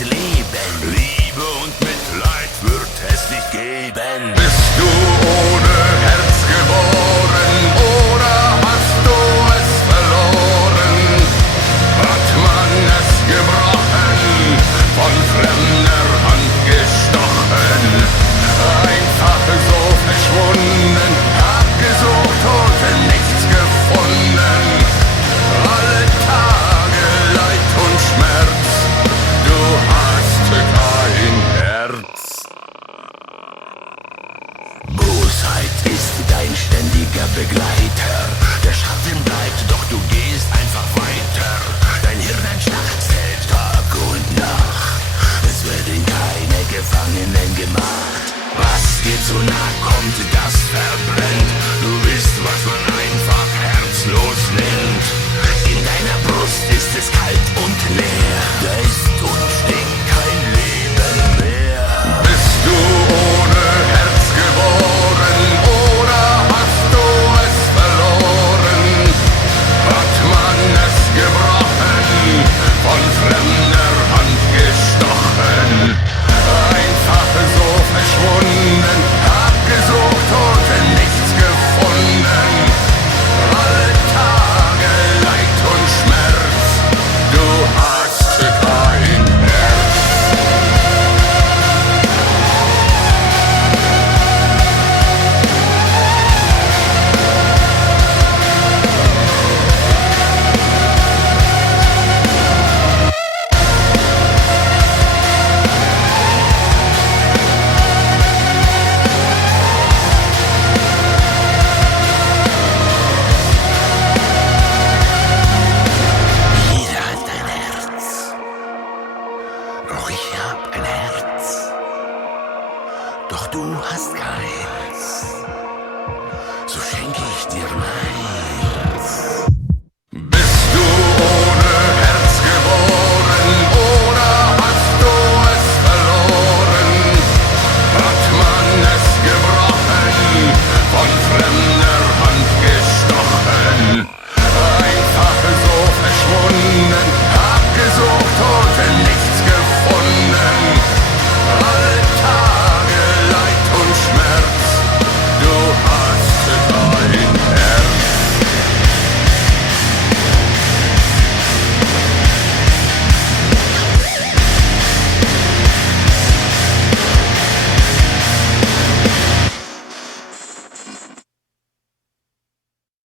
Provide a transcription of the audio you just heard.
nicht leben. Liebe und Mitleid wird es nicht geben. Bist du ohne Herz geboren oder hast du es verloren? Hat man es gebrochen, von fremder Hand gestochen? Einfach so verschwunden, hab gesucht und nichts gefunden. Alle Tage Leid und Schmerz, du hast kein Herz. Bosheit ist dein ständiger Begleiter. Der Schatten bleibt, doch du gehst einfach weiter. Dein Hirn ein Schlachtzelt Tag und Nacht. Es werden keine Gefangenen gemacht. Was dir zu nah kommt, das verbrennt. Du bist, was man einfach herzlos nennt. In deiner Brust ist es kalt und leer. Da ist und stinkt kein Leben mehr. Bist du ohne Herz geboren oder hast du es verloren? Hat man es gebrochen, von fremder Hand gestochen? Einfach so verschwunden, hab gesucht und nichts gefunden. Alle Tage Leid und Schmerz, du hast kein Herz. Jeder hat ein Herz. Auch ich hab ein Herz. Doch du hast keins. So schenke ich dir meins.